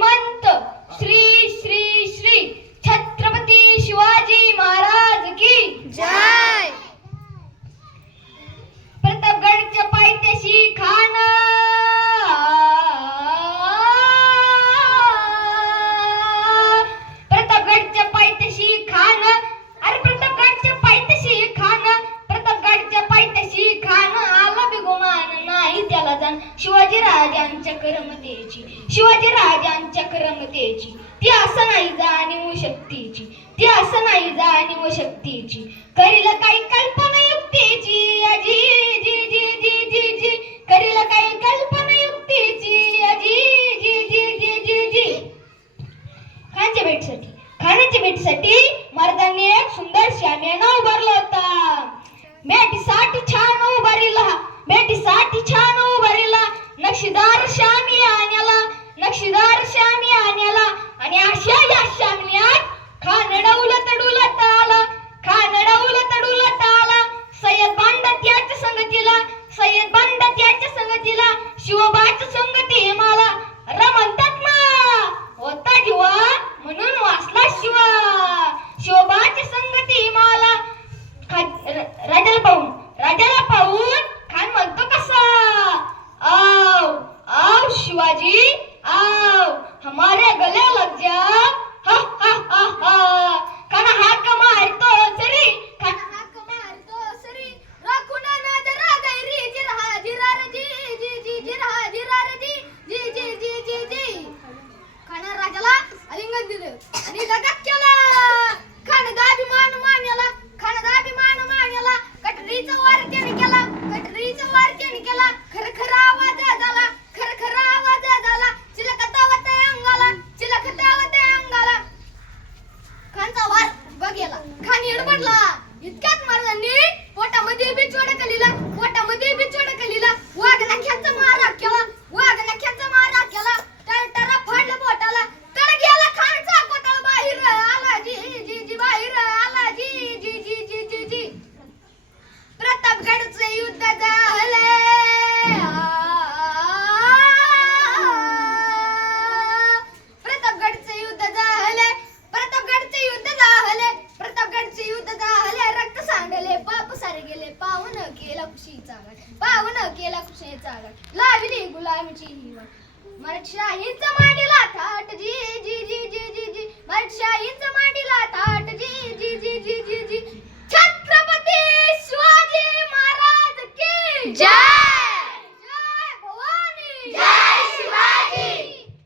श्रीमंत श्री श्री श्री छत्रपती शिवाजी महाराज की जय. प्रतापगडच्या पायथ्याशी खान प्रतापगडच्या पायथ्याशी खान अरे प्रतापगडच्या पायथ्याशी खान प्रतापगडच्या पायथ्याशी खान आला बिगुमान नाही त्याला जाण शिवाजी राजांच्या करमतेची शिवाजी राजांच्या करमतेची ती असं नाही जाणीव शक्तीची ती असं नाही जाणीव शक्तीची करील काही कल्पना युक्तीची अजी जी जी जी जी जी करील काही कल्पना युक्तीची अजी जी जी जी जी जी खाण्याच्या भेटीसाठी महाराजांनी एक सुंदर शामियाना उभारला होता. भेटीसाठी छान उभारीला भेटीसाठी छान उभारीला नक्षीदार शामियान्याला आणि अशा या शामियात खानडवलं तडुलत आला सय्यद बांडा त्याच्या संगतीला शिवबाच्या संगती मला म्हणतात ना होता जीवा म्हणून वाचला शिवबाच्या संगती मला राजाला पाहून खान म्हणतो कसा आओ आओ शिवाजी आओ हमारे गले लग जा हा हा हा हा खाना हाक मारतो सरी राखून नजरा गैरी जिरा जी जी जी जिरा जी जी जी जी जी जी खाना राजाला आलिंगन दिलं आणि लगत केला. खानदाभिमान मान्याला कटरीचा वार त्याने केला खरखर आवाज झाला चिलखतावते अंगाला खानचा वार बघेला खान हिडबडला इतक्यात महाराजांनी पोटामध्ये बिचोड कलीला वाघ नख्यांचा मारा केला टरा फाडलं पोटाला तळ गेला खानचा कोतळ बाहेर आला जी जी जी बाहेर आला जी जी जी जी जी जी प्रतापगडचे युद्ध झाले प्रतापगडचे युद्ध झाले रक्त सांडले पाप सारे गेले पावन केला खुशीचा गड लावली गुलामीची हिवट मराठशाहीचा मांडीला थाट जी जी जी जी जी जी मराठशाहीचा मांडीला थाट जी जी जी जी जी जी छत्रपती शिवाजी महाराज की जय.